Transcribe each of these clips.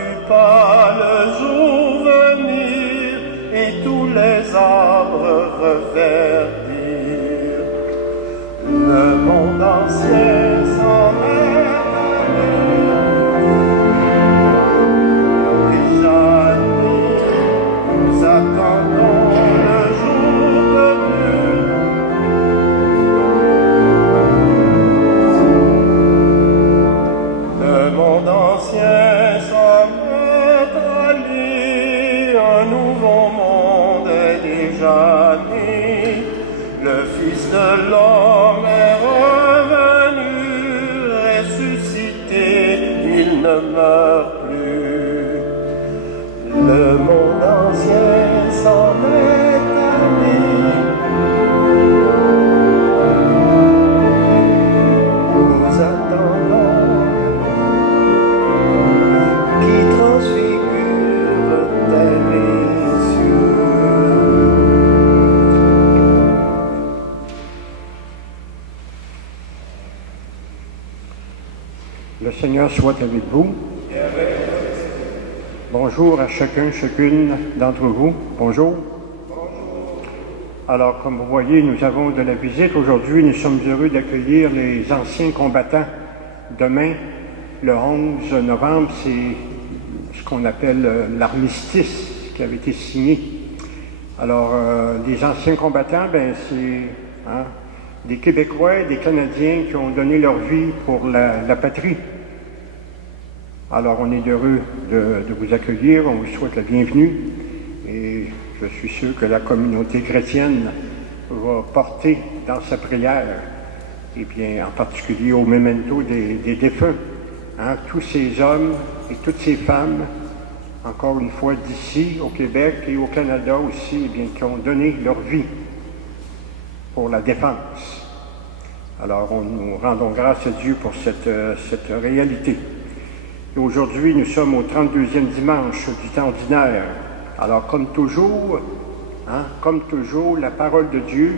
vois-tu pas le jour venir et tous les arbres reverdir? Le monde ancien s'en est allé, déjà nuit, nous attendons le jour venu. Le monde ancien s'en est allé, un nouveau monde est déjà né. Le Fils de l'homme est revenu, ressuscité, il ne meurt plus. Le monde ancien s'en est allé. Nous attendons qui transfigure terre et cieux. Le Seigneur soit avec vous. Bonjour à chacun, chacune d'entre vous. Bonjour. Alors, comme vous voyez, nous avons de la visite aujourd'hui. Nous sommes heureux d'accueillir les anciens combattants. Demain, le 11 novembre, c'est ce qu'on appelle l'armistice qui avait été signé. Alors, les anciens combattants, ben, c'est des Québécois, des Canadiens qui ont donné leur vie pour la patrie. Alors, on est heureux de vous accueillir, on vous souhaite la bienvenue et je suis sûr que la communauté chrétienne va porter dans sa prière, et bien en particulier au memento des défunts, tous ces hommes et toutes ces femmes, encore une fois d'ici, au Québec et au Canada aussi, eh bien, qui ont donné leur vie pour la défense. Alors, nous rendons grâce à Dieu pour cette réalité. Et aujourd'hui, nous sommes au 32e dimanche du temps ordinaire. Alors, comme toujours, la parole de Dieu,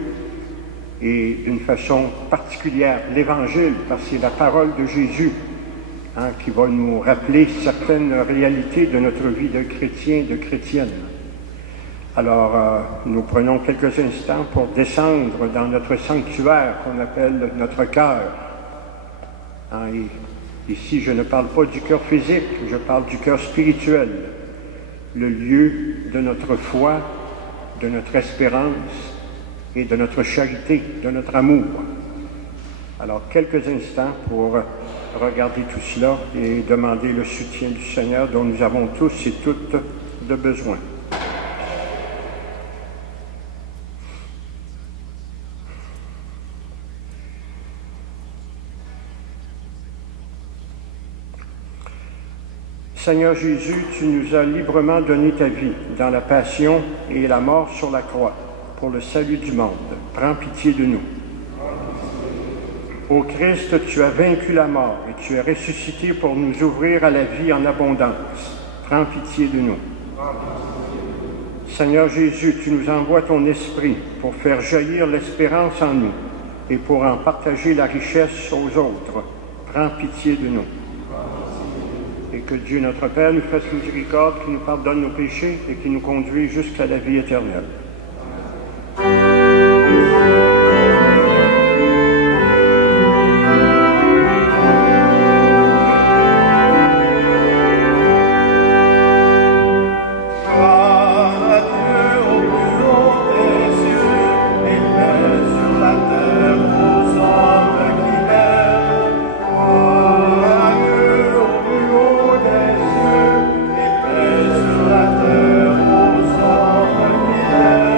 et d'une façon particulière, l'Évangile, parce que c'est la parole de Jésus qui va nous rappeler certaines réalités de notre vie de chrétien, de chrétienne. Alors, nous prenons quelques instants pour descendre dans notre sanctuaire qu'on appelle notre cœur. Ici, je ne parle pas du cœur physique, je parle du cœur spirituel, le lieu de notre foi, de notre espérance et de notre charité, de notre amour. Alors, quelques instants pour regarder tout cela et demander le soutien du Seigneur dont nous avons tous et toutes de besoin. Seigneur Jésus, tu nous as librement donné ta vie dans la passion et la mort sur la croix pour le salut du monde. Prends pitié de nous. Ô Christ, tu as vaincu la mort et tu es ressuscité pour nous ouvrir à la vie en abondance. Prends pitié de nous. Seigneur Jésus, tu nous envoies ton esprit pour faire jaillir l'espérance en nous et pour en partager la richesse aux autres. Prends pitié de nous. Et que Dieu notre Père nous fasse miséricorde, qui nous pardonne nos péchés et qui nous conduit jusqu'à la vie éternelle. Sur la terre, aux hommes qui l'aiment.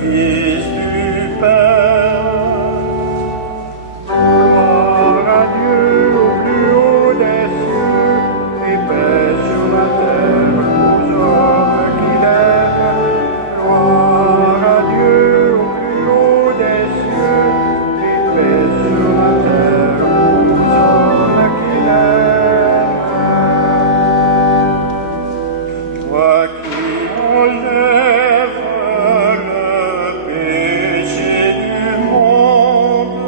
Fils du Père. Gloire à Dieu au plus haut des cieux et paix sur la terre aux hommes qui l'aiment. Gloire à Dieu au plus haut des cieux et paix sur la terre aux hommes qui l'aiment. Toi qui enlèves le péché du monde,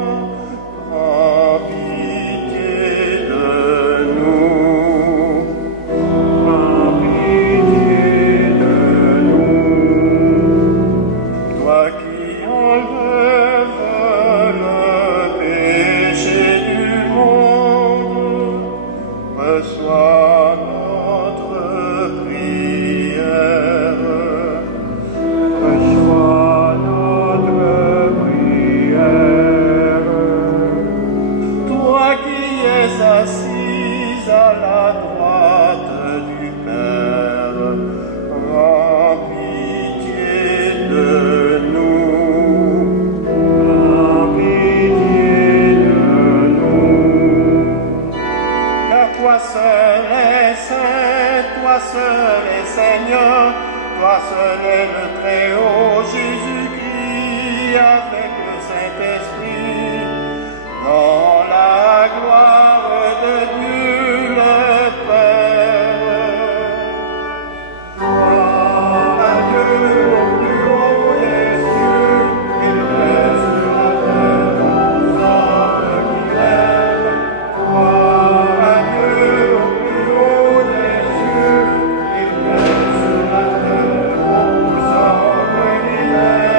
prends pitié de nous. Prends pitié de nous. Toi qui enlèves le péché du monde, reçois notre prière. Reçois notre prière. Toi qui es assise à la droite du Père, prends pitié de nous. Prends pitié de nous. Car toi seul es saint, toi seul es Seigneur, toi seul est le Très-Haut Jésus-Christ avec le Saint-Esprit, dans la gloire de Dieu le Père. Gloire à Dieu au plus haut des cieux, et paix sur la terre aux hommes qui l'aiment. Gloire à Dieu au plus haut des cieux, et paix sur la terre aux hommes qui l'aiment.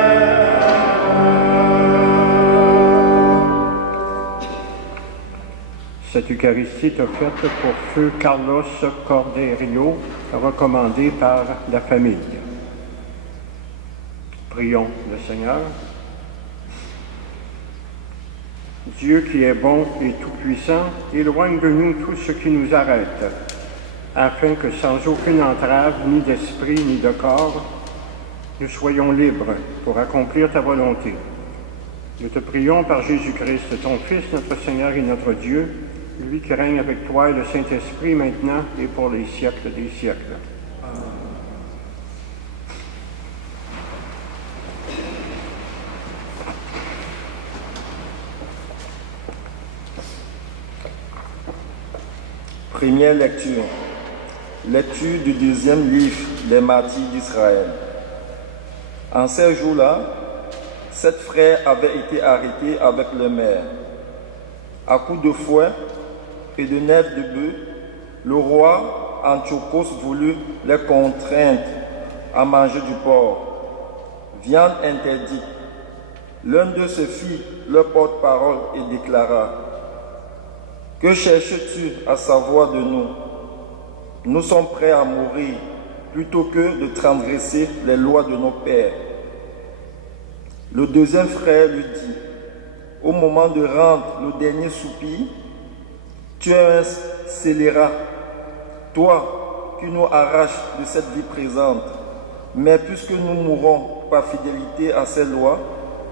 Cette Eucharistie est offerte pour feu Carlos Cordeiro, recommandé par la famille. Prions le Seigneur. Dieu qui est bon et tout-puissant, éloigne de nous tout ce qui nous arrête, afin que sans aucune entrave, ni d'esprit, ni de corps, nous soyons libres pour accomplir ta volonté. Nous te prions par Jésus-Christ, ton Fils, notre Seigneur et notre Dieu, lui qui règne avec toi et le Saint-Esprit maintenant et pour les siècles des siècles. Première lecture. Lecture du deuxième livre des martyrs d'Israël. En ces jours-là, 7 frères avaient été arrêtés avec leur mère. À coups de fouet et de nerfs de bœuf, le roi Antiochos voulut les contraindre à manger du porc, viande interdite. L'un d'eux se fit leur porte-parole et déclara: Que cherches-tu à savoir de nous? Nous sommes prêts à mourir plutôt que de transgresser les lois de nos pères. Le deuxième frère lui dit: Au moment de rendre le dernier soupir, tu es un scélérat, toi qui nous arraches de cette vie présente. Mais puisque nous mourrons par fidélité à ces lois,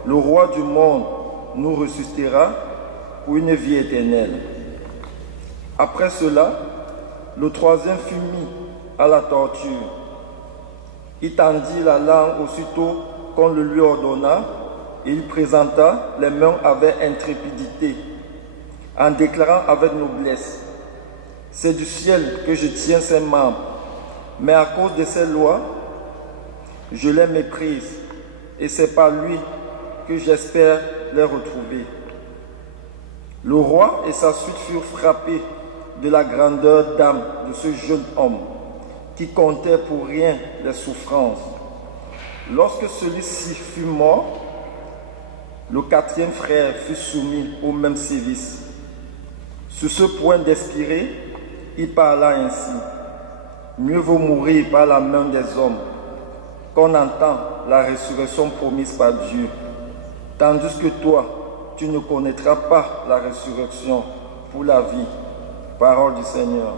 le roi du monde nous ressuscitera pour une vie éternelle. Après cela, le troisième fut mis à la torture. Il tendit la langue aussitôt qu'on le lui ordonna, et il présenta les mains avec intrépidité, en déclarant avec noblesse: C'est du ciel que je tiens ces membres, mais à cause de ces lois, je les méprise, et c'est par lui que j'espère les retrouver. Le roi et sa suite furent frappés de la grandeur d'âme de ce jeune homme, qui comptait pour rien les souffrances. Lorsque celui-ci fut mort, le quatrième frère fut soumis au même sévice. Sur ce point d'expirer, il parla ainsi: Mieux vaut mourir par la main des hommes qu'on entend la résurrection promise par Dieu, tandis que toi, tu ne connaîtras pas la résurrection pour la vie. Parole du Seigneur.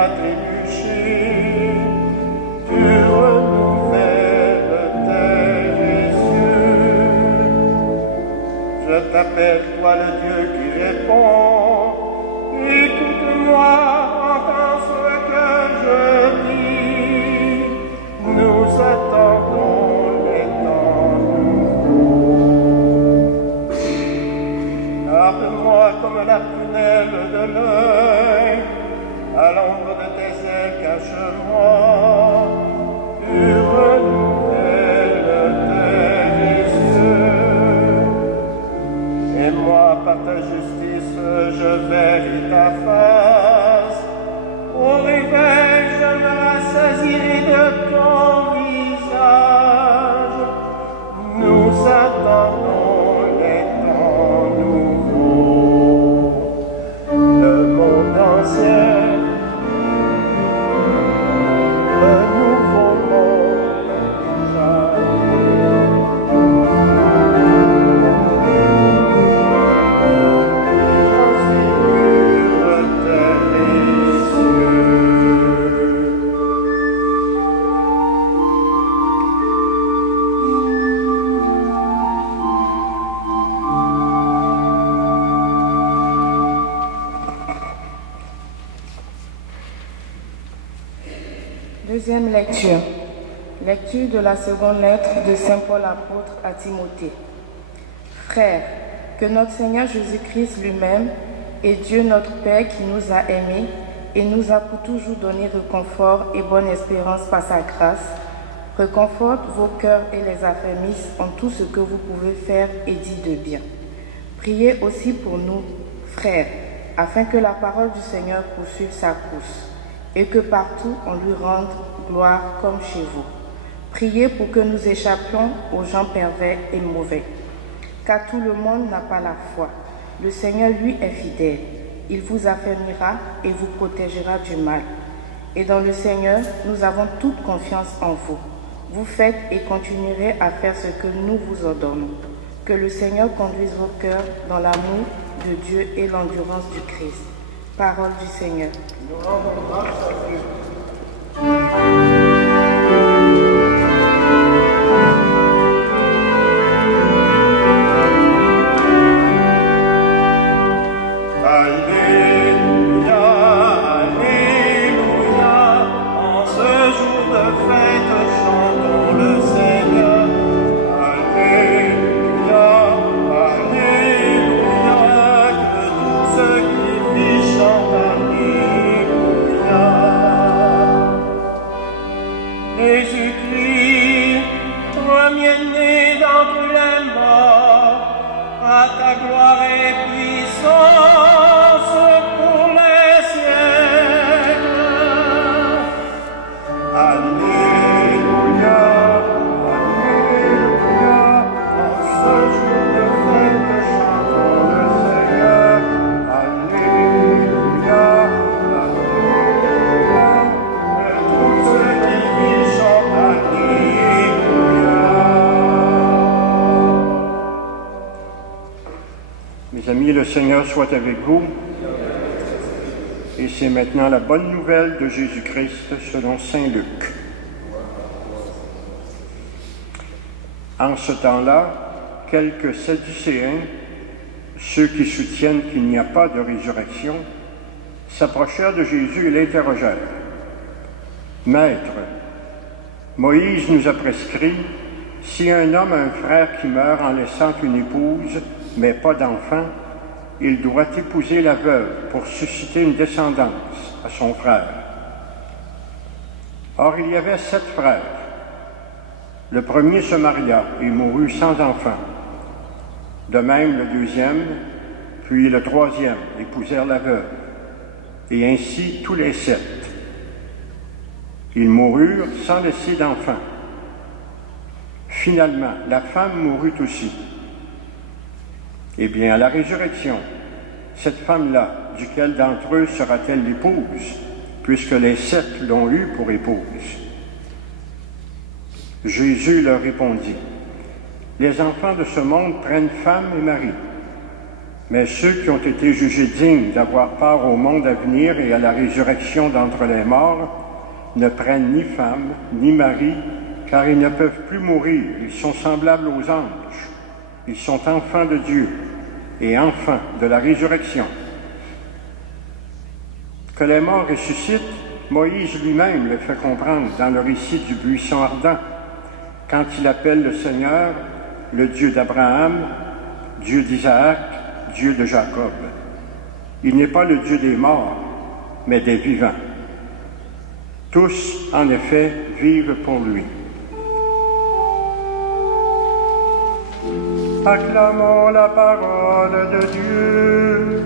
a trébuché, tu renouvelles tes Jésus. Je t'appelle, toi le Dieu qui répond, écoute-moi, entends ce que je dis, nous attendons les temps nouveaux. Garde-moi comme la prunelle de l'œil, à l'ombre de tes ailes cache-moi, tu renouvelles tes yeux. Et moi, par ta justice, je verrai ta face. Au réveil, je me rassasierai de ton visage. Nous attendons les temps nouveaux. Le monde ancien, le nouveau monde Deuxième lecture. Lecture de la seconde lettre de Saint Paul apôtre à Timothée. Frères, que notre Seigneur Jésus-Christ lui-même et Dieu notre Père qui nous a aimés et nous a pour toujours donné réconfort et bonne espérance par sa grâce, réconforte vos cœurs et les affermisse en tout ce que vous pouvez faire et dire de bien. Priez aussi pour nous, frères, afin que la parole du Seigneur poursuive sa course et que partout on lui rende gloire comme chez vous. Priez pour que nous échappions aux gens pervers et mauvais, car tout le monde n'a pas la foi. Le Seigneur, lui, est fidèle. Il vous affermira et vous protégera du mal. Et dans le Seigneur, nous avons toute confiance en vous. Vous faites et continuerez à faire ce que nous vous ordonnons. Que le Seigneur conduise vos cœurs dans l'amour de Dieu et l'endurance du Christ. Parole du Seigneur. Nous rendons grâce à Dieu. Alléluia, Alléluia, en ce jour de fête, chantons le Seigneur. Alléluia, Alléluia, que tous ceux qui vivent chantent Alléluia. Jésus-Christ, premier-né d'entre les morts, à ta gloire et puissance pour les siècles. Alléluia, Alléluia, en ce jour de fête, chantons le Seigneur. Alléluia, Alléluia, et tous ceux qui vivent chantent Alléluia. Mes amis, le Seigneur soit avec vous. Et c'est maintenant la bonne nouvelle de Jésus-Christ selon saint Luc. En ce temps-là, quelques Sadducéens, ceux qui soutiennent qu'il n'y a pas de résurrection, s'approchèrent de Jésus et l'interrogèrent. « Maître, Moïse nous a prescrit, si un homme a un frère qui meurt en laissant une épouse, mais pas d'enfant, il doit épouser la veuve pour susciter une descendance à son frère. Or, il y avait 7 frères. Le premier se maria et mourut sans enfant. De même, le deuxième, puis le troisième épousèrent la veuve, et ainsi tous les 7. Ils moururent sans laisser d'enfant. Finalement, la femme mourut aussi. Eh bien, à la résurrection, cette femme-là, duquel d'entre eux sera-t-elle l'épouse, puisque les 7 l'ont eue pour épouse? Jésus leur répondit, « Les enfants de ce monde prennent femme et mari, Mais ceux qui ont été jugés dignes d'avoir part au monde à venir et à la résurrection d'entre les morts ne prennent ni femme, ni mari, car ils ne peuvent plus mourir. Ils sont semblables aux anges. Ils sont enfants de Dieu et enfants de la résurrection. Que les morts ressuscitent, Moïse lui-même le fait comprendre dans le récit du buisson ardent, quand il appelle le Seigneur le Dieu d'Abraham, Dieu d'Isaac, Dieu de Jacob. Il n'est pas le Dieu des morts, mais des vivants. Tous, en effet, vivent pour lui. Acclamons la parole de Dieu.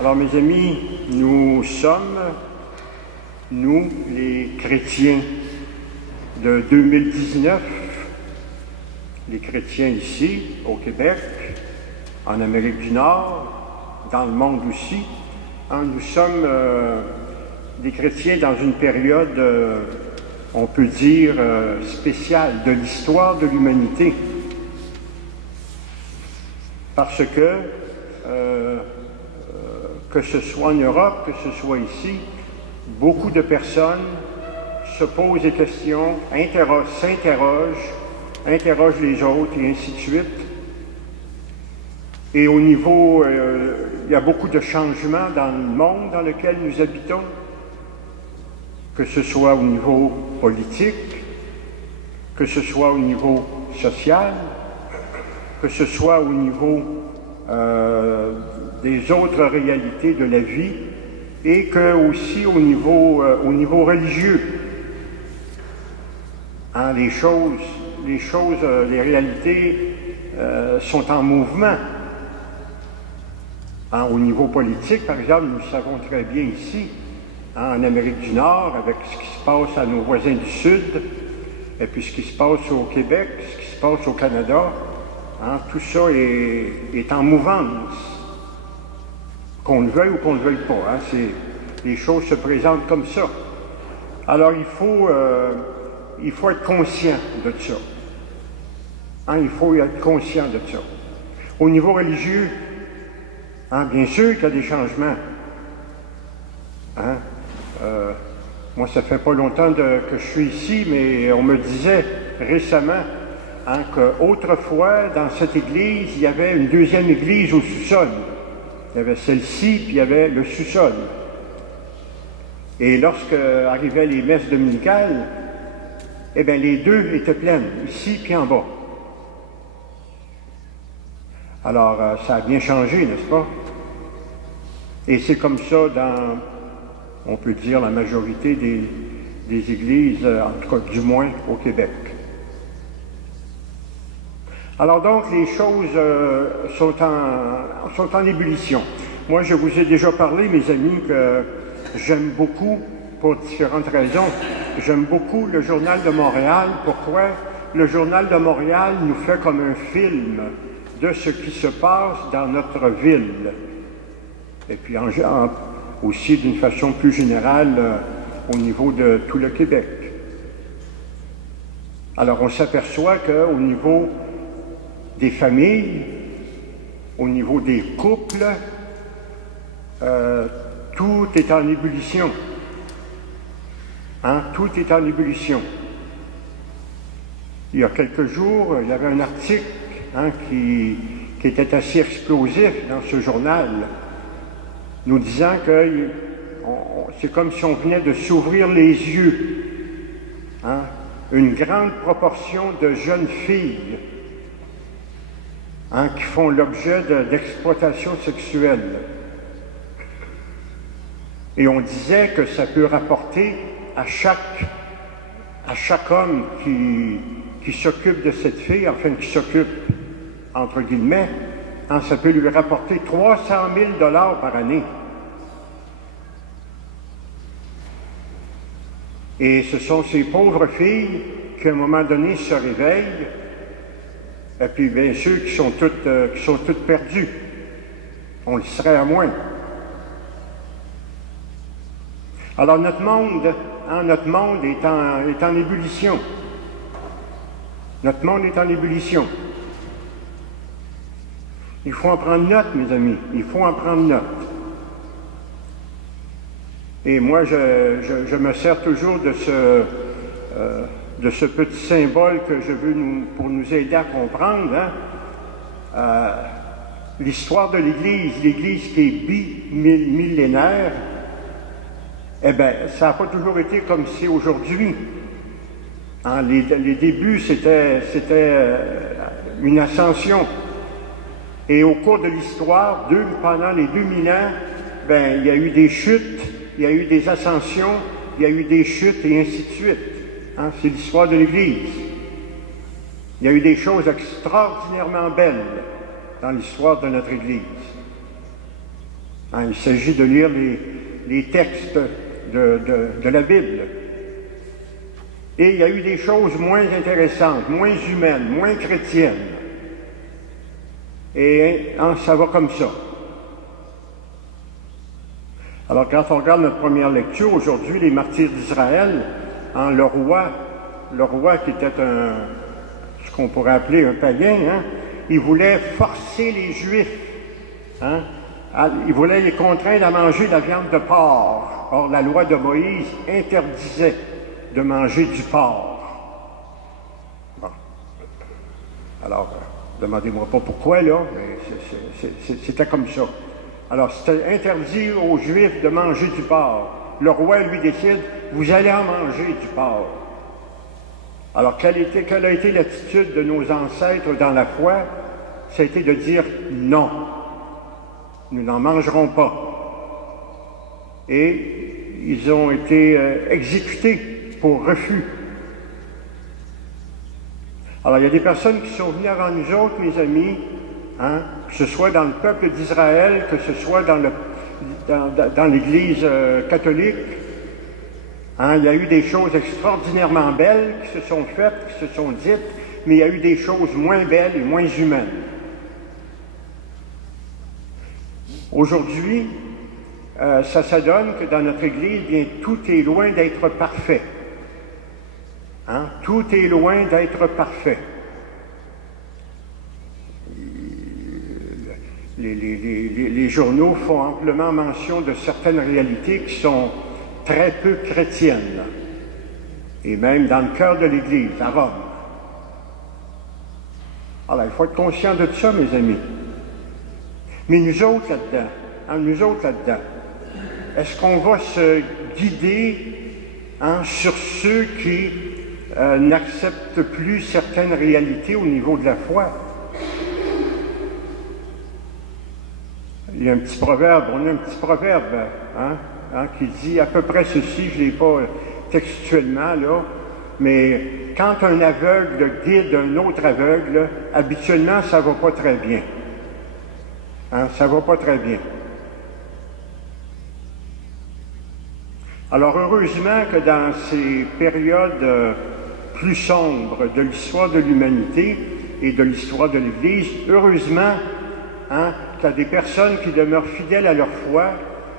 Alors, mes amis, nous sommes, nous, les chrétiens de 2019, les chrétiens ici, au Québec, en Amérique du Nord, dans le monde aussi, nous sommes des chrétiens dans une période, on peut dire, spéciale de l'histoire de l'humanité. Parce que ce soit en Europe, que ce soit ici, beaucoup de personnes se posent des questions, interrogent les autres et ainsi de suite. Et au niveau, il y a beaucoup de changements dans le monde dans lequel nous habitons, que ce soit au niveau politique, que ce soit au niveau social, que ce soit au niveau des autres réalités de la vie, et que aussi au niveau religieux. Hein, les réalités sont en mouvement. Hein, au niveau politique, par exemple, nous le savons très bien ici, hein, en Amérique du Nord, avec ce qui se passe à nos voisins du Sud, et puis ce qui se passe au Québec, ce qui se passe au Canada, hein, tout ça est en mouvance. Qu'on le veuille ou qu'on ne le veuille pas. Hein, les choses se présentent comme ça. Alors, il faut être conscient de ça. Hein, il faut être conscient de ça. Au niveau religieux, hein, bien sûr qu'il y a des changements. Hein, moi, ça fait pas longtemps que je suis ici, mais on me disait récemment hein, qu'autrefois, dans cette église, il y avait une deuxième église au sous-sol. Il y avait celle-ci, puis il y avait le sous-sol. Et lorsque arrivaient les messes dominicales, eh bien, les deux étaient pleines, ici puis en bas. Alors, ça a bien changé, n'est-ce pas? Et c'est comme ça dans, on peut dire, la majorité des églises, en tout cas, du moins au Québec. Alors donc, les choses sont en ébullition. Moi, je vous ai déjà parlé, mes amis, que j'aime beaucoup, pour différentes raisons, j'aime beaucoup le Journal de Montréal. Pourquoi? Le Journal de Montréal nous fait comme un film de ce qui se passe dans notre ville. Et puis aussi d'une façon plus générale au niveau de tout le Québec. Alors, on s'aperçoit qu'au niveau des familles, au niveau des couples, tout est en ébullition. Hein? Tout est en ébullition. Il y a quelques jours, il y avait un article hein, qui était assez explosif dans ce journal, nous disant que c'est comme si on venait de s'ouvrir les yeux. Hein? Une grande proportion de jeunes filles hein, qui font l'objet d'exploitation sexuelle. Et on disait que ça peut rapporter à chaque homme qui s'occupe de cette fille, enfin qui s'occupe, entre guillemets, hein, ça peut lui rapporter 300 000 $ par année. Et ce sont ces pauvres filles qui, à un moment donné, se réveillent, et puis bien sûr qui sont toutes perdues. On le serait à moins. Alors notre monde est en ébullition. Notre monde est en ébullition. Il faut en prendre note, mes amis. Il faut en prendre note. Et moi, je me sers toujours de ce petit symbole que je veux pour nous aider à comprendre. Hein? L'histoire de l'Église qui est bimillénaire, eh bien, ça n'a pas toujours été comme c'est aujourd'hui. Hein, les débuts, c'était une ascension. Et au cours de l'histoire, pendant les 2000 ans, ben, il y a eu des chutes, il y a eu des ascensions, il y a eu des chutes et ainsi de suite. Hein, c'est l'histoire de l'Église. Il y a eu des choses extraordinairement belles dans l'histoire de notre Église. Hein, il s'agit de lire les textes de la Bible. Et il y a eu des choses moins intéressantes, moins humaines, moins chrétiennes. Et hein, ça va comme ça. Alors quand on regarde notre première lecture, aujourd'hui, les martyrs d'Israël, hein, le roi qui était ce qu'on pourrait appeler un païen, hein, il voulait forcer les Juifs. Hein, il voulait les contraindre à manger de la viande de porc. Or, la loi de Moïse interdisait de manger du porc. Bon. Alors, demandez-moi pas pourquoi, là, mais c'était comme ça. Alors, c'était interdit aux Juifs de manger du porc. Le roi, lui, décide, vous allez en manger du porc. Alors, quelle a été l'attitude de nos ancêtres dans la foi? Ça a été de dire non. Nous n'en mangerons pas. Et ils ont été exécutés pour refus. Alors, il y a des personnes qui sont venues avant nous autres, mes amis, hein, que ce soit dans le peuple d'Israël, que ce soit dans l'Église catholique. Hein, il y a eu des choses extraordinairement belles qui se sont faites, qui se sont dites, mais il y a eu des choses moins belles et moins humaines. Aujourd'hui, ça donne que dans notre Église, bien, tout est loin d'être parfait. Hein? Tout est loin d'être parfait. Les journaux font amplement mention de certaines réalités qui sont très peu chrétiennes, et même dans le cœur de l'Église, à Rome. Alors, il faut être conscient de ça, mes amis. Mais nous autres là-dedans, est-ce qu'on va se guider hein, sur ceux qui n'acceptent plus certaines réalités au niveau de la foi? Il y a un petit proverbe, hein, qui dit à peu près ceci, je ne l'ai pas textuellement, là, mais quand un aveugle guide un autre aveugle, habituellement, ça ne va pas très bien. Hein, ça ne va pas très bien. Alors, heureusement que dans ces périodes plus sombres de l'histoire de l'humanité et de l'histoire de l'Église, heureusement, hein, qu'il y a des personnes qui demeurent fidèles à leur foi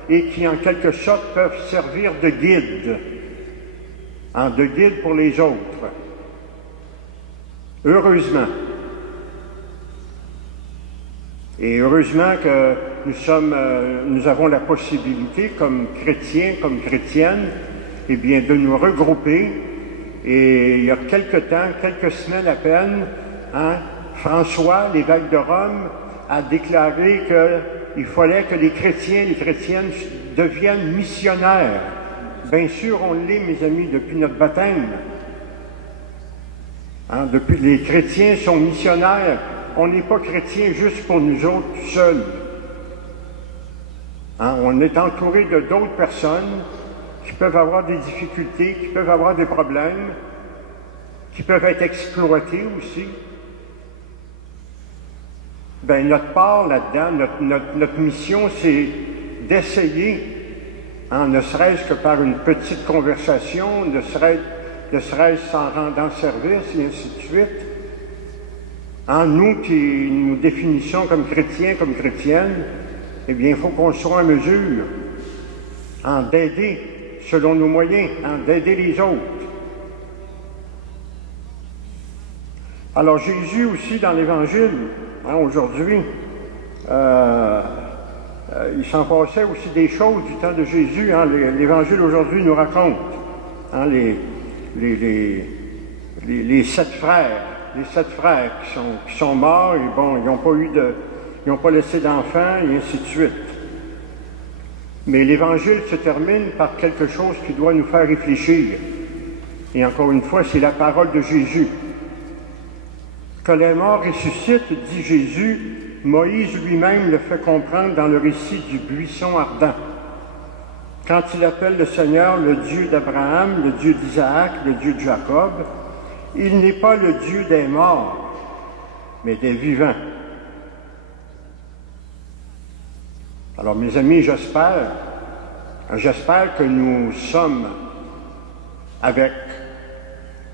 et qui, en quelque sorte, peuvent servir de guide, hein, de guide pour les autres. Heureusement. Et heureusement que nous avons la possibilité, comme chrétiens, comme chrétiennes, eh bien, de nous regrouper. Et il y a quelques semaines à peine, hein, François, l'évêque de Rome, a déclaré qu'il fallait que les chrétiens, les chrétiennes deviennent missionnaires. Bien sûr, on l'est, mes amis, depuis notre baptême. Hein, depuis les chrétiens sont missionnaires. On n'est pas chrétiens juste pour nous autres seuls. Hein, on est entouré de d'autres personnes qui peuvent avoir des difficultés, qui peuvent avoir des problèmes, qui peuvent être exploités aussi. Bien, notre part là-dedans, notre mission, c'est d'essayer ne serait-ce que par une petite conversation, ne serait-ce en rendant service, et ainsi de suite. Nous qui nous définissons comme chrétiens, comme chrétiennes, eh bien, il faut qu'on soit en mesure d'aider selon nos moyens, d'aider les autres. Alors Jésus aussi dans l'Évangile, aujourd'hui, il s'en passait aussi des choses du temps de Jésus. L'Évangile aujourd'hui nous raconte les 7 frères qui sont morts, et bon, ils n'ont pas laissé d'enfants, et ainsi de suite. Mais l'Évangile se termine par quelque chose qui doit nous faire réfléchir. Et encore une fois, c'est la parole de Jésus. Que les morts ressuscitent, dit Jésus, Moïse lui-même le fait comprendre dans le récit du buisson ardent. Quand il appelle le Seigneur le Dieu d'Abraham, le Dieu d'Isaac, le Dieu de Jacob, il n'est pas le Dieu des morts, mais des vivants. Alors mes amis, j'espère que nous sommes avec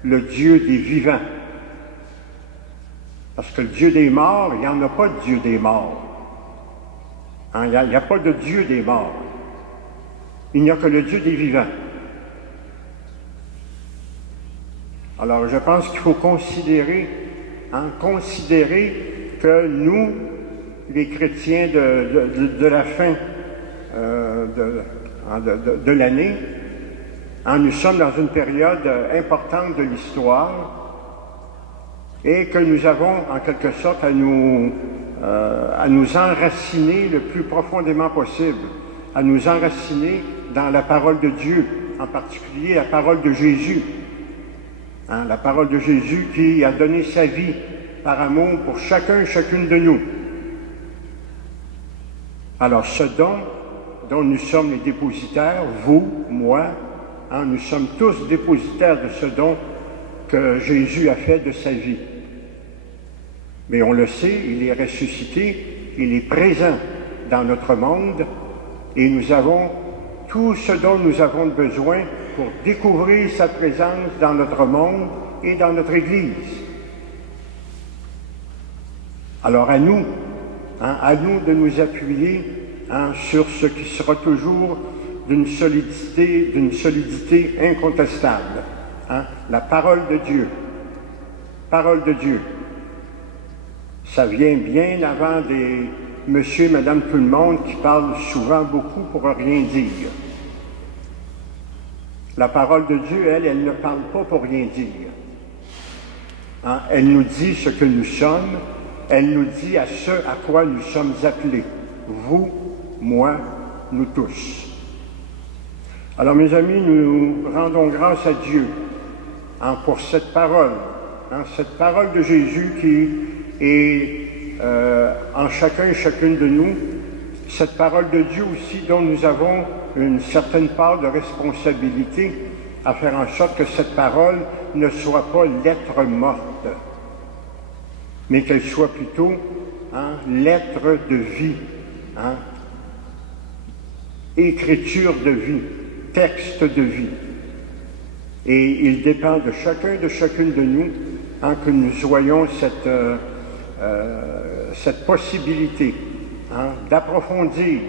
le Dieu des vivants. Parce que le Dieu des morts, il n'y en a pas de Dieu des morts. Il n'y a pas de Dieu des morts. Il n'y a que le Dieu des vivants. Alors je pense qu'il faut considérer que nous, les chrétiens de la fin de l'année, nous sommes dans une période importante de l'histoire, et que nous avons en quelque sorte à nous enraciner le plus profondément possible, à nous enraciner dans la parole de Dieu, en particulier la parole de Jésus. La parole de Jésus qui a donné sa vie par amour pour chacun et chacune de nous. Alors ce don dont nous sommes les dépositaires, vous, moi, nous sommes tous dépositaires de ce don que Jésus a fait de sa vie. Mais on le sait, il est ressuscité, il est présent dans notre monde, et nous avons tout ce dont nous avons besoin pour découvrir sa présence dans notre monde et dans notre Église. Alors à nous de nous appuyer sur ce qui sera toujours d'une solidité incontestable. La parole de Dieu. Parole de Dieu. Ça vient bien avant des monsieur, madame, tout le monde qui parlent souvent beaucoup pour rien dire. La parole de Dieu, elle ne parle pas pour rien dire. Elle nous dit ce que nous sommes, elle nous dit à ce à quoi nous sommes appelés. Vous, moi, nous tous. Alors mes amis, nous rendons grâce à Dieu pour cette parole de Jésus qui est en chacun et chacune de nous, cette parole de Dieu aussi dont nous avons une certaine part de responsabilité à faire en sorte que cette parole ne soit pas lettre morte, mais qu'elle soit plutôt lettre de vie, écriture de vie, texte de vie. Et il dépend de chacun, de chacune de nous, que nous voyons cette possibilité d'approfondir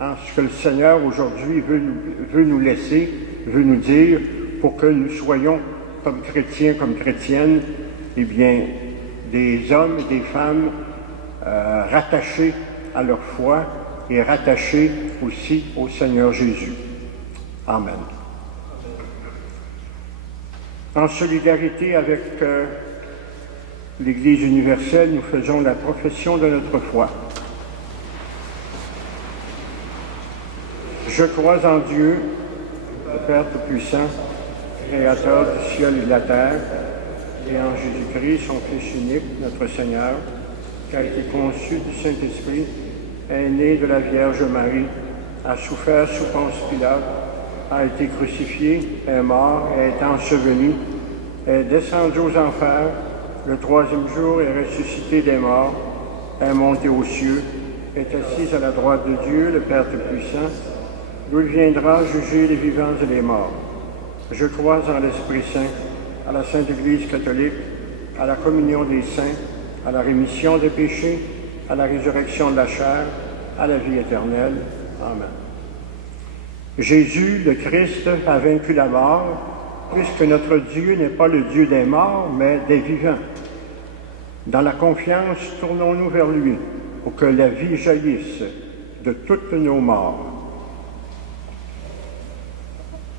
ce que le Seigneur aujourd'hui veut nous laisser, veut nous dire, pour que nous soyons comme chrétiens, comme chrétiennes, eh bien, des hommes et des femmes rattachés à leur foi et rattachés aussi au Seigneur Jésus. Amen. En solidarité avec l'Église universelle, nous faisons la profession de notre foi. Je crois en Dieu, le Père Tout-Puissant, Créateur du ciel et de la terre, et en Jésus-Christ, son Fils unique, notre Seigneur, qui a été conçu du Saint-Esprit, est né de la Vierge Marie, a souffert sous Ponce Pilate, a été crucifié, est mort, est enseveli, est descendu aux enfers, le troisième jour est ressuscité des morts, est monté aux cieux, est assis à la droite de Dieu, le Père Tout-Puissant, d'où il viendra juger les vivants et les morts. Je crois en l'Esprit Saint, à la Sainte Église catholique, à la communion des saints, à la rémission des péchés, à la résurrection de la chair, à la vie éternelle. Amen. Jésus, le Christ, a vaincu la mort, puisque notre Dieu n'est pas le Dieu des morts, mais des vivants. Dans la confiance, tournons-nous vers lui, pour que la vie jaillisse de toutes nos morts.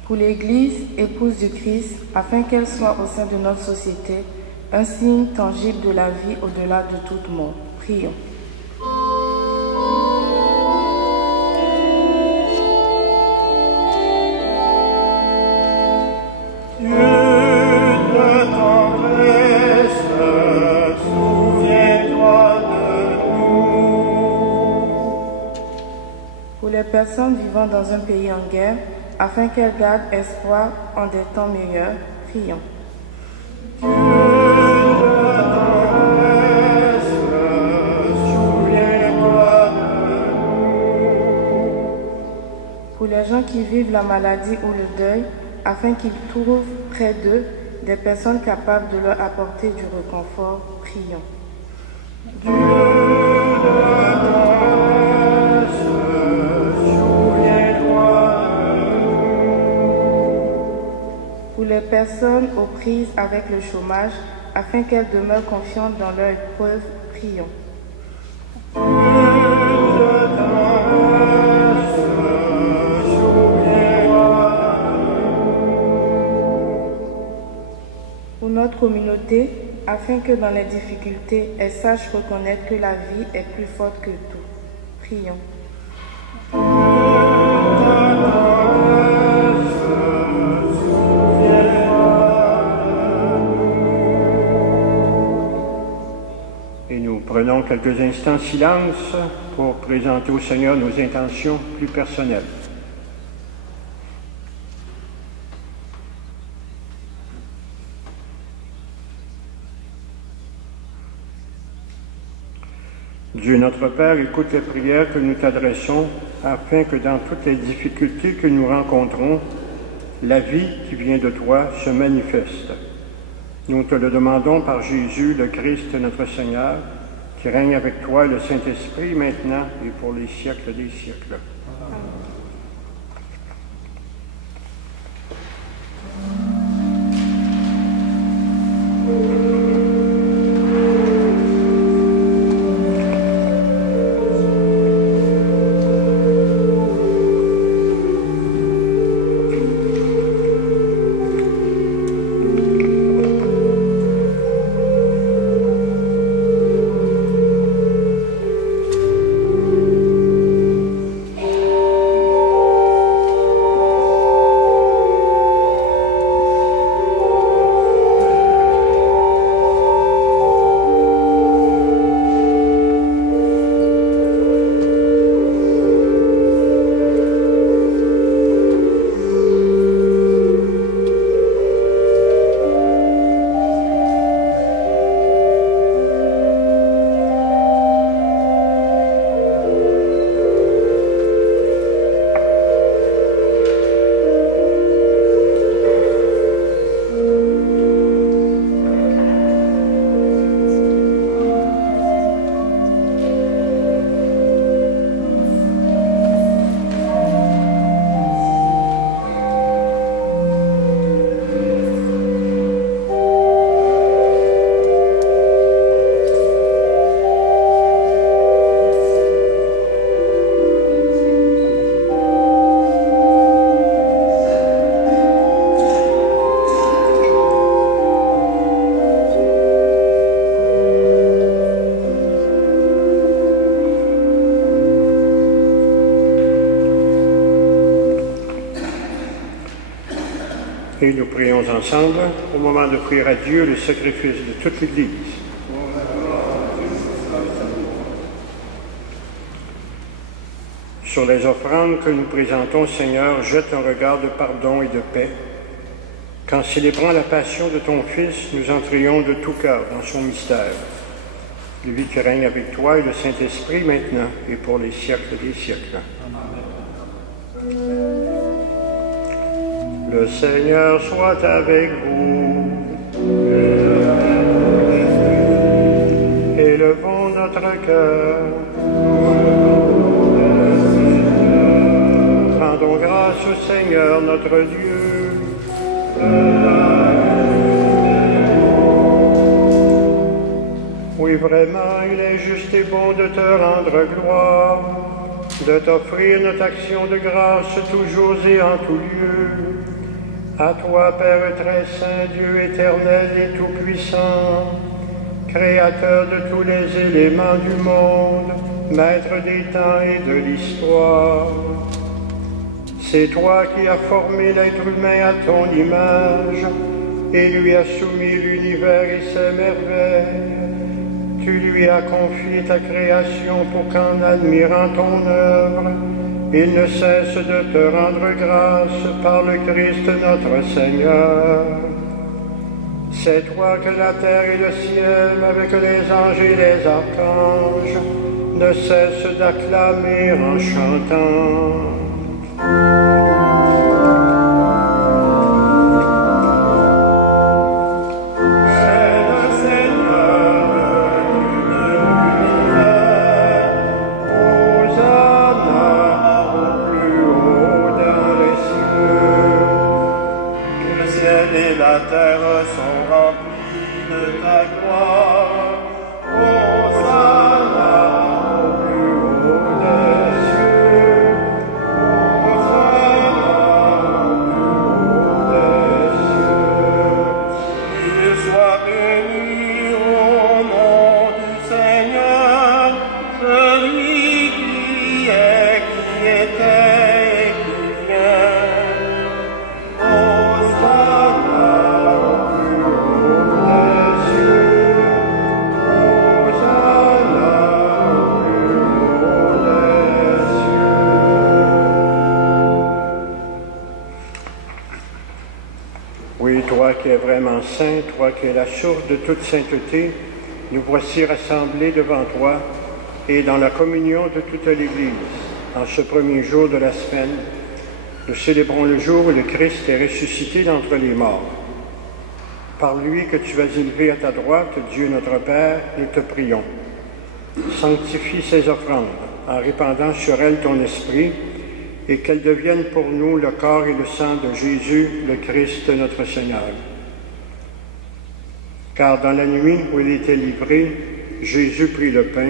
Pour l'Église, épouse du Christ, afin qu'elle soit au sein de notre société un signe tangible de la vie au-delà de toute mort. Prions. Pour les personnes vivant dans un pays en guerre, afin qu'elles gardent espoir en des temps meilleurs, prions. Pour les gens qui vivent la maladie ou le deuil, afin qu'ils trouvent près d'eux des personnes capables de leur apporter du réconfort, prions. Pour les personnes aux prises avec le chômage, afin qu'elles demeurent confiantes dans leur épreuve, prions. Pour notre communauté, afin que dans les difficultés, elle sache reconnaître que la vie est plus forte que tout. Prions. Et nous prenons quelques instants de silence pour présenter au Seigneur nos intentions plus personnelles. Dieu notre Père, écoute les prières que nous t'adressons, afin que dans toutes les difficultés que nous rencontrons, la vie qui vient de toi se manifeste. Nous te le demandons par Jésus, le Christ, notre Seigneur, qui règne avec toi et le Saint-Esprit maintenant et pour les siècles des siècles. Et nous prions ensemble au moment d'offrir à Dieu le sacrifice de toute l'Église. Sur les offrandes que nous présentons, Seigneur, jette un regard de pardon et de paix. Qu'en célébrant la passion de ton Fils, nous entrions de tout cœur dans son mystère. Lui qui règne avec toi et le Saint-Esprit maintenant et pour les siècles des siècles. Amen. Le Seigneur soit avec vous. Élevons notre cœur. Rendons grâce au Seigneur notre Dieu. Oui, vraiment, il est juste et bon de te rendre gloire, de t'offrir notre action de grâce toujours et en tout lieu. À toi, Père très saint, Dieu éternel et tout-puissant, Créateur de tous les éléments du monde, Maître des temps et de l'histoire. C'est toi qui as formé l'être humain à ton image et lui as soumis l'univers et ses merveilles. Tu lui as confié ta création pour qu'en admirant ton œuvre, il ne cesse de te rendre grâce par le Christ notre Seigneur. C'est toi que la terre et le ciel, avec les anges et les archanges, ne cessent d'acclamer en chantant. Saint, toi qui es la source de toute sainteté, nous voici rassemblés devant toi et dans la communion de toute l'Église. En ce premier jour de la semaine, nous célébrons le jour où le Christ est ressuscité d'entre les morts. Par lui que tu vas élever à ta droite, Dieu notre Père, nous te prions. Sanctifie ces offrandes en répandant sur elles ton esprit et qu'elles deviennent pour nous le corps et le sang de Jésus, le Christ notre Seigneur. Car dans la nuit où il était livré, Jésus prit le pain,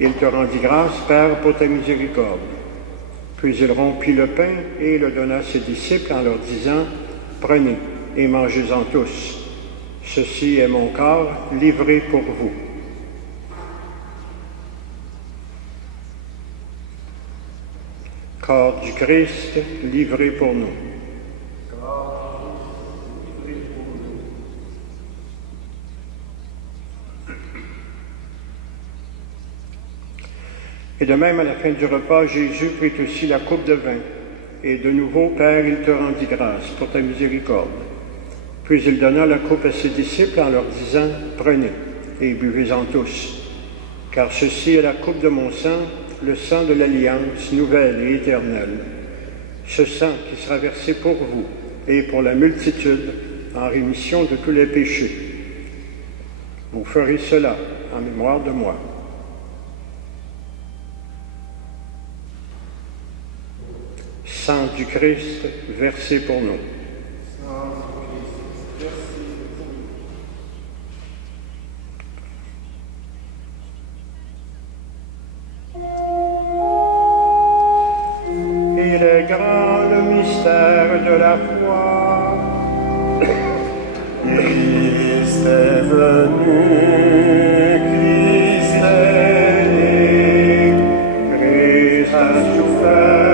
il te rendit grâce, Père, pour ta miséricorde. Puis il rompit le pain et le donna à ses disciples en leur disant, « Prenez et mangez-en tous. Ceci est mon corps livré pour vous. » Corps du Christ livré pour nous. Et de même, à la fin du repas, Jésus prit aussi la coupe de vin. Et de nouveau, Père, il te rendit grâce pour ta miséricorde. Puis il donna la coupe à ses disciples en leur disant, « Prenez et buvez-en tous, car ceci est la coupe de mon sang, le sang de l'alliance nouvelle et éternelle. Ce sang qui sera versé pour vous et pour la multitude en rémission de tous les péchés. Vous ferez cela en mémoire de moi. » Sang du Christ versé pour nous. Il est grand le mystère de la foi. Christ est venu, Christ est né, Christ a souffert.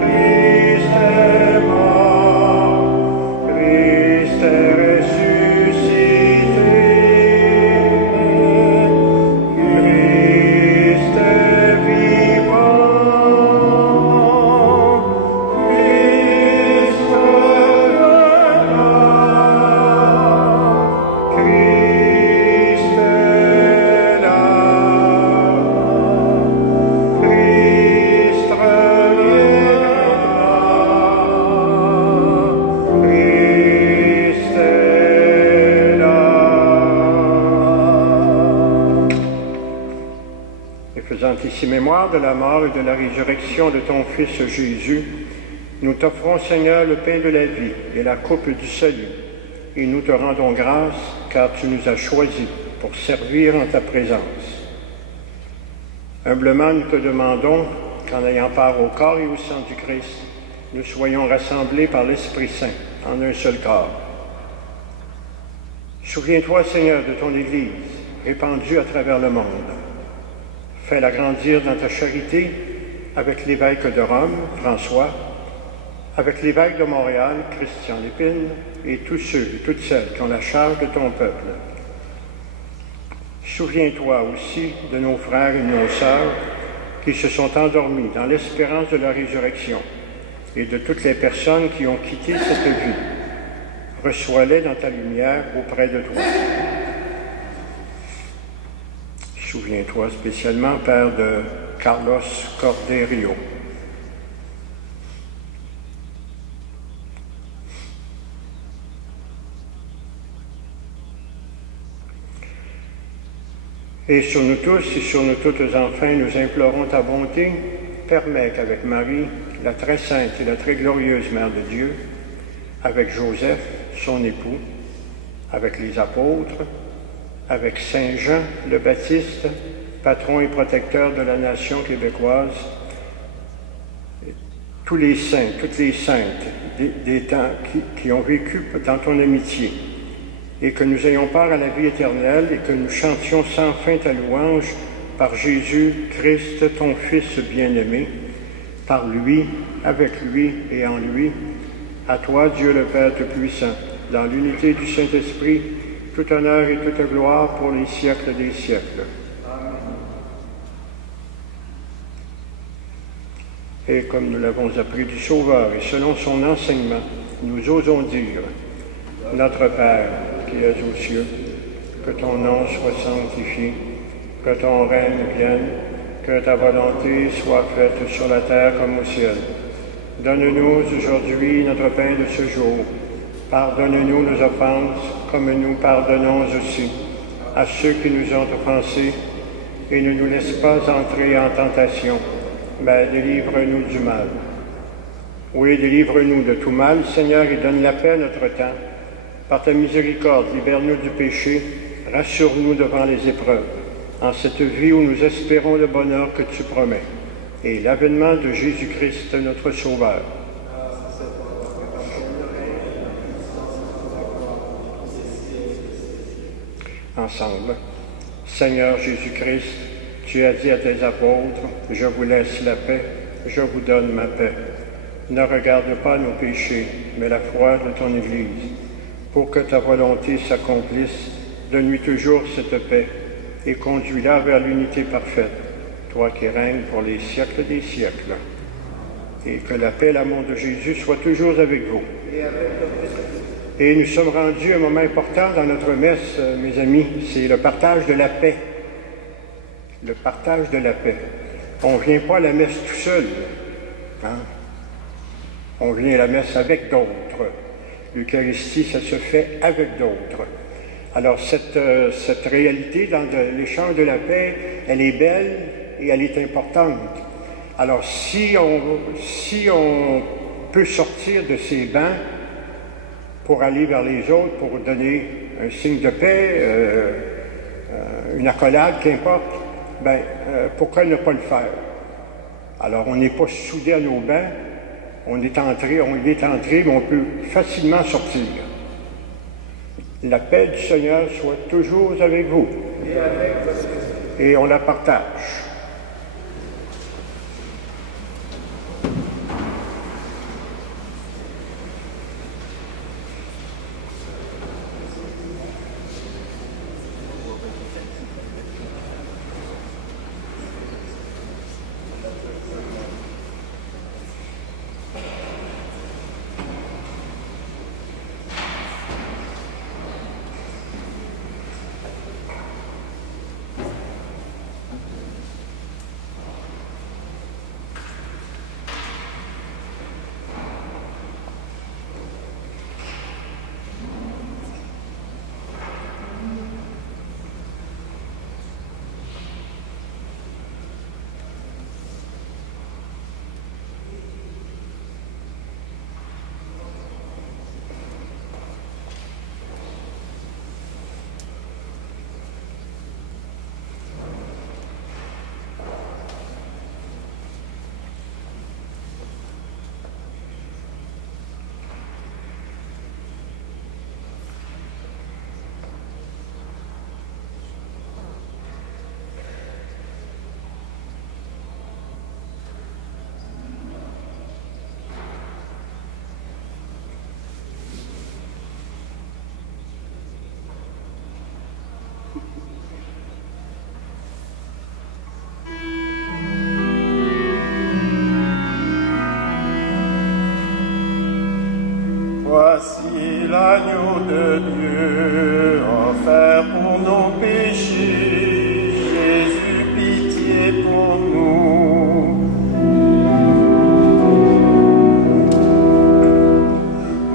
Christ est mort. faisant ici mémoire de la mort et de la résurrection de ton Fils Jésus, nous t'offrons, Seigneur, le pain de la vie et la coupe du salut, et nous te rendons grâce, car tu nous as choisis pour servir en ta présence. Humblement, nous te demandons qu'en ayant part au corps et au sang du Christ, nous soyons rassemblés par l'Esprit Saint en un seul corps. Souviens-toi, Seigneur, de ton Église, répandue à travers le monde. Fais-la grandir dans ta charité avec l'évêque de Rome, François, avec l'évêque de Montréal, Christian Lépine, et tous ceux et toutes celles qui ont la charge de ton peuple. Souviens-toi aussi de nos frères et nos sœurs qui se sont endormis dans l'espérance de la résurrection et de toutes les personnes qui ont quitté cette vie. Reçois-les dans ta lumière auprès de toi. Souviens-toi spécialement, Père, de Carlos Corderio. Et sur nous tous et sur nous toutes enfin, nous implorons ta bonté. Permets qu'avec Marie, la très sainte et la très glorieuse Mère de Dieu, avec Joseph, son époux, avec les apôtres, avec Saint Jean le Baptiste, patron et protecteur de la nation québécoise, tous les saints, toutes les saintes des temps qui ont vécu dans ton amitié, et que nous ayons part à la vie éternelle et que nous chantions sans fin ta louange par Jésus Christ, ton Fils bien-aimé, par lui, avec lui et en lui, à toi, Dieu le Père Tout-Puissant, dans l'unité du Saint-Esprit, tout honneur et toute gloire pour les siècles des siècles. Amen. Et comme nous l'avons appris du Sauveur et selon son enseignement, nous osons dire, Notre Père, qui es aux cieux, que ton nom soit sanctifié, que ton règne vienne, que ta volonté soit faite sur la terre comme au ciel. Donne-nous aujourd'hui notre pain de ce jour. Pardonne-nous nos offenses, comme nous pardonnons aussi à ceux qui nous ont offensés, et ne nous laisse pas entrer en tentation, mais délivre-nous du mal. Oui, délivre-nous de tout mal, Seigneur, et donne la paix à notre temps. Par ta miséricorde, libère-nous du péché, rassure-nous devant les épreuves, en cette vie où nous espérons le bonheur que tu promets, et l'avènement de Jésus-Christ, notre Sauveur. Ensemble, Seigneur Jésus-Christ, tu as dit à tes apôtres, « Je vous laisse la paix, je vous donne ma paix. Ne regarde pas nos péchés, mais la foi de ton Église. Pour que ta volonté s'accomplisse, donne-lui toujours cette paix et conduis-la vers l'unité parfaite, toi qui règnes pour les siècles des siècles. Et que la paix et l'amour de Jésus soient toujours avec vous. Et nous sommes rendus à un moment important dans notre messe, mes amis, c'est le partage de la paix. Le partage de la paix. On ne vient pas à la messe tout seul. Hein? On vient à la messe avec d'autres. L'Eucharistie, ça se fait avec d'autres. Alors cette réalité dans l'échange de la paix, elle est belle et elle est importante. Alors si on peut sortir de ces bancs pour aller vers les autres, pour donner un signe de paix, une accolade, qu'importe, pourquoi ne pas le faire? Alors on n'est pas soudé à nos bancs, on est entré, mais on peut facilement sortir. La paix du Seigneur soit toujours avec vous. Et on la partage. l'agneau de Dieu, offert pour nos péchés. Jésus, pitié pour nous.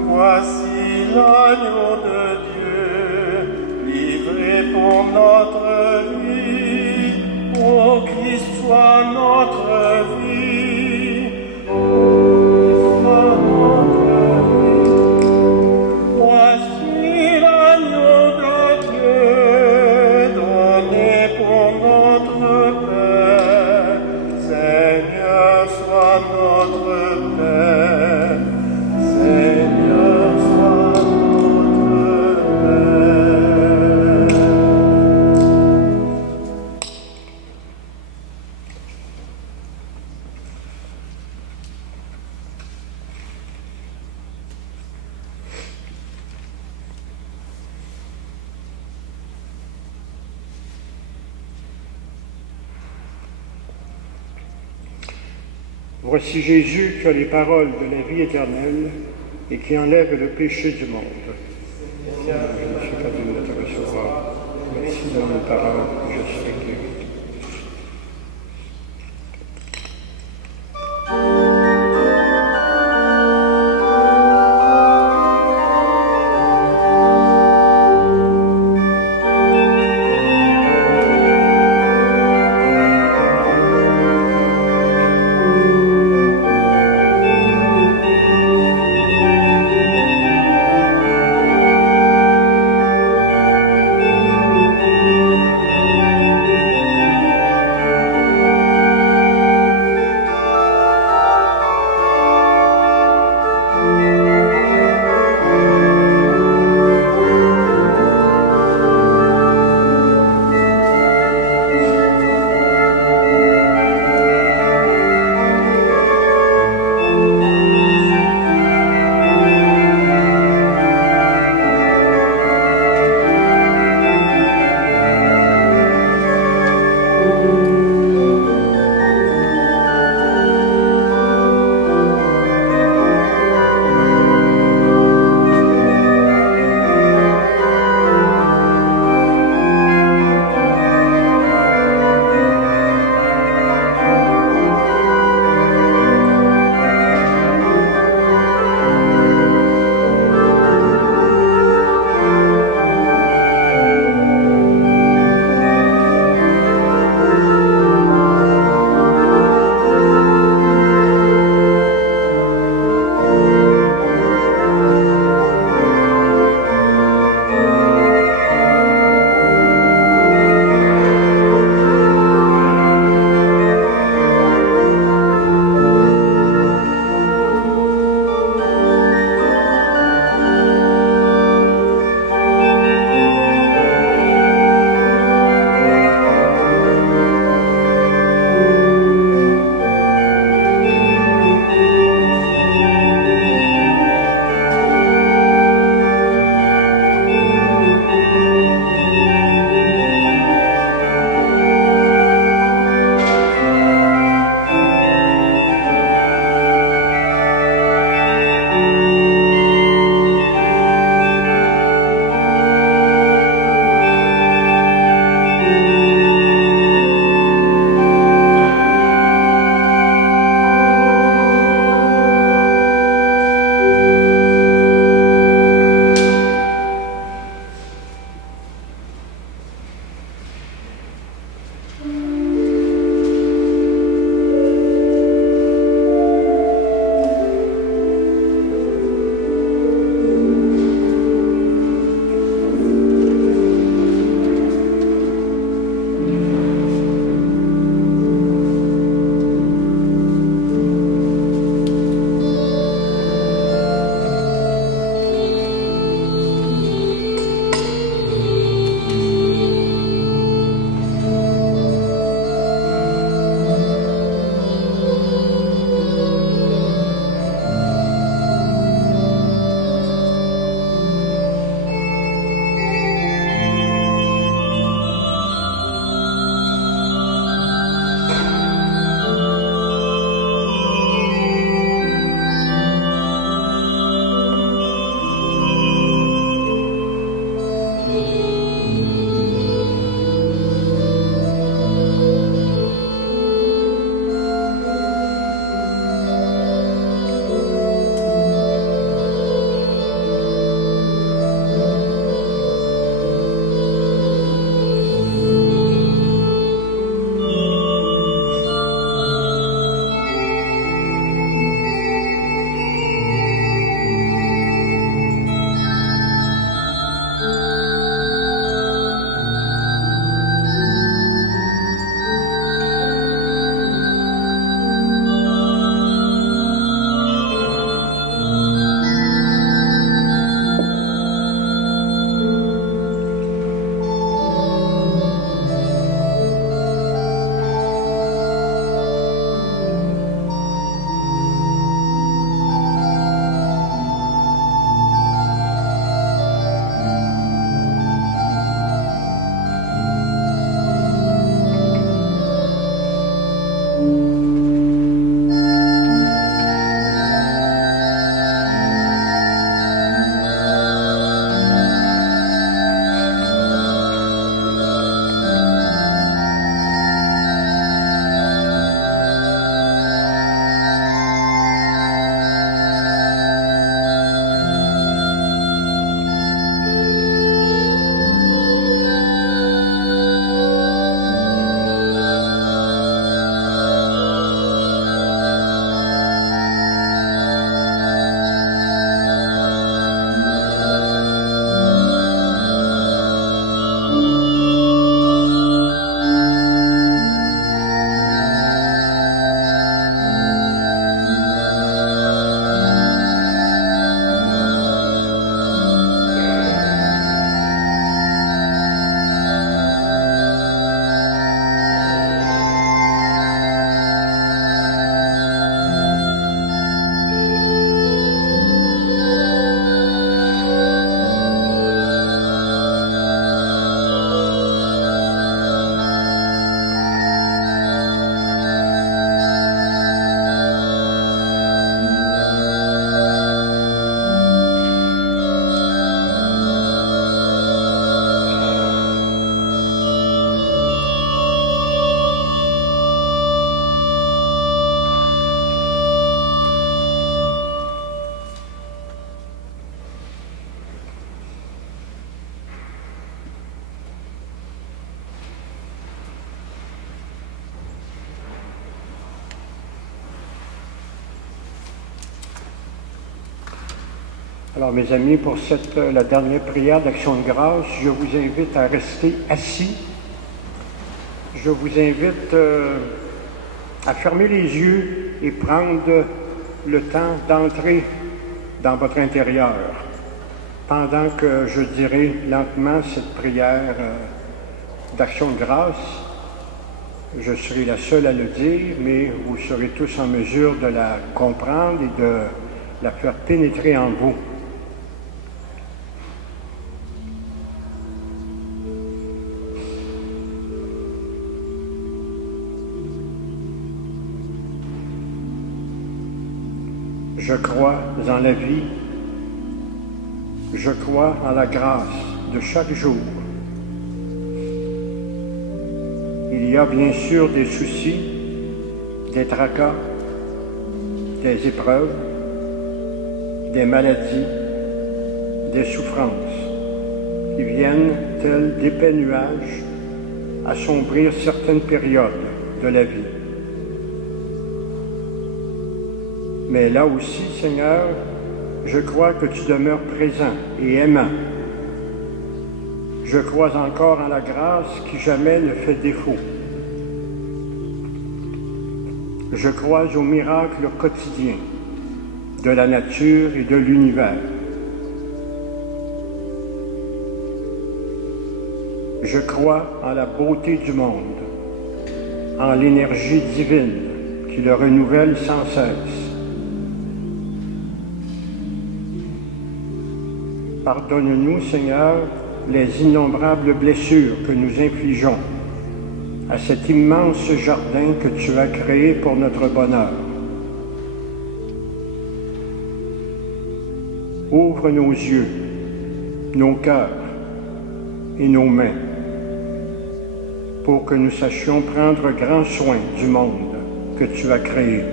Voici l'agneau de Dieu, livré pour notre vie. Ô Christ, sois notre vie. Sois notre vie. Voici l'agneau de Dieu, donné pour notre Père. Seigneur, sois notre Père. Seigneur, sois notre Père. Voici Jésus qui a les paroles de la vie éternelle et qui enlève le péché du monde. Seigneur, je ne suis pas digne de te recevoir, mais si dans mes paroles, je serai guéri. Alors, mes amis, pour la dernière prière d'action de grâce, je vous invite à rester assis. Je vous invite à fermer les yeux et prendre le temps d'entrer dans votre intérieur pendant que je dirai lentement cette prière d'action de grâce. Je serai la seule à le dire, mais vous serez tous en mesure de la comprendre et de la faire pénétrer en vous. Je crois en la vie, je crois en la grâce de chaque jour. Il y a bien sûr des soucis, des tracas, des épreuves, des maladies, des souffrances qui viennent tels d'épais nuages assombrir certaines périodes de la vie. Mais là aussi, Seigneur, je crois que tu demeures présent et aimant. Je crois encore en la grâce qui jamais ne fait défaut. Je crois au miracle quotidien de la nature et de l'univers. Je crois en la beauté du monde, en l'énergie divine qui le renouvelle sans cesse. Pardonne-nous, Seigneur, les innombrables blessures que nous infligeons à cet immense jardin que tu as créé pour notre bonheur. Ouvre nos yeux, nos cœurs et nos mains pour que nous sachions prendre grand soin du monde que tu as créé.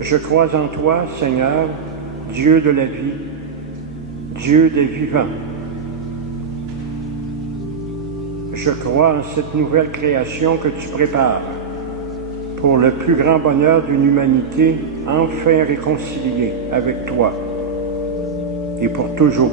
Je crois en toi, Seigneur, Dieu de la vie, Dieu des vivants. Je crois en cette nouvelle création que tu prépares pour le plus grand bonheur d'une humanité enfin réconciliée avec toi et pour toujours.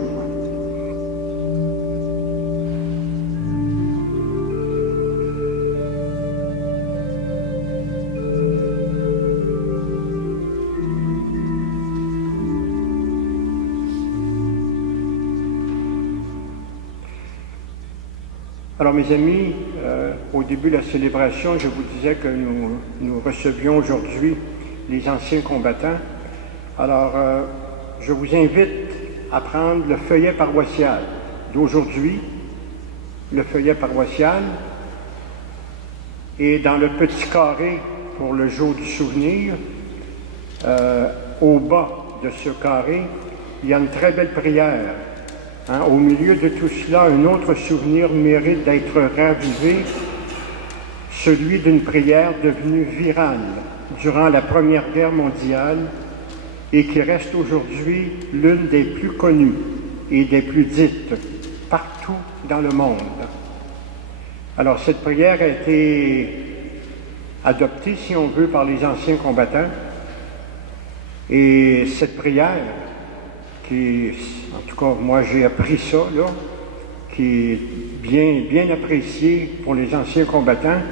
Alors mes amis, au début de la célébration, je vous disais que nous recevions aujourd'hui les anciens combattants. Alors, je vous invite à prendre le feuillet paroissial d'aujourd'hui, le feuillet paroissial, et dans le petit carré pour le jour du souvenir, au bas de ce carré, il y a une très belle prière. Au milieu de tout cela, un autre souvenir mérite d'être ravivé, celui d'une prière devenue virale durant la Première Guerre mondiale et qui reste aujourd'hui l'une des plus connues et des plus dites partout dans le monde. Alors, cette prière a été adoptée, si on veut, par les anciens combattants. Et cette prière, qui, en tout cas, moi j'ai appris ça, là, qui est bien appréciée pour les anciens combattants,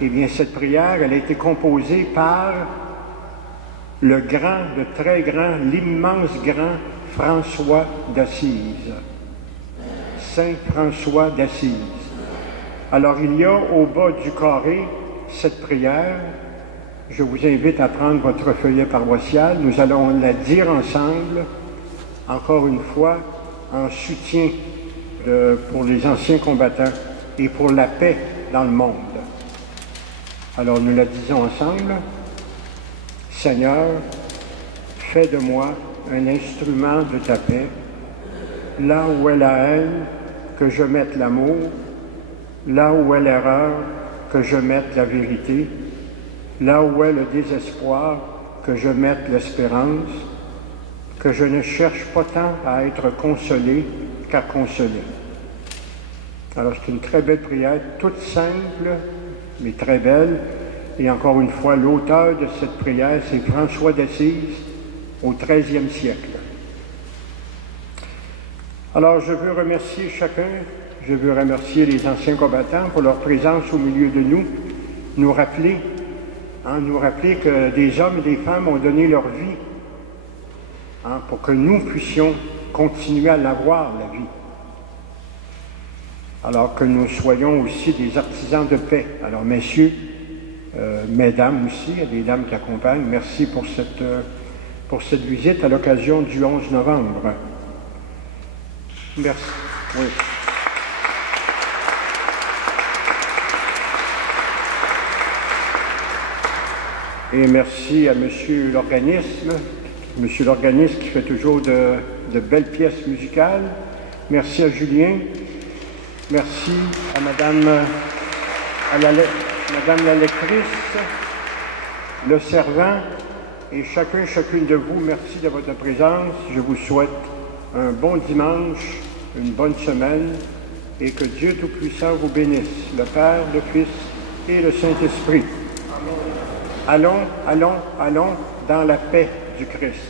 eh bien, cette prière, elle a été composée par le très grand, l'immense grand François d'Assise. Saint François d'Assise. Alors, il y a au bas du carré cette prière. Je vous invite à prendre votre feuillet paroissial. Nous allons la dire ensemble, encore une fois, en soutien pour les anciens combattants et pour la paix dans le monde. Alors nous la disons ensemble. Seigneur, fais de moi un instrument de ta paix, là où est la haine, que je mette l'amour, là où est l'erreur, que je mette la vérité, là où est le désespoir, que je mette l'espérance, que je ne cherche pas tant à être consolé qu'à consoler. Alors c'est une très belle prière, toute simple, mais très belle, Et encore une fois, l'auteur de cette prière, c'est François d'Assise, au XIIIe siècle. Alors, je veux remercier chacun, je veux remercier les anciens combattants pour leur présence au milieu de nous, nous rappeler que des hommes et des femmes ont donné leur vie pour que nous puissions continuer à l'avoir, la vie. Alors que nous soyons aussi des artisans de paix. Alors, messieurs, mesdames aussi, il y a des dames qui accompagnent, merci pour cette visite à l'occasion du 11 novembre. Merci. Oui. Et merci à Monsieur l'organisme qui fait toujours de belles pièces musicales. Merci à Julien. Merci à Madame la lectrice, le servant, et chacune de vous, merci de votre présence. Je vous souhaite un bon dimanche, une bonne semaine, et que Dieu Tout-Puissant vous bénisse, le Père, le Fils et le Saint-Esprit. Allons dans la paix du Christ.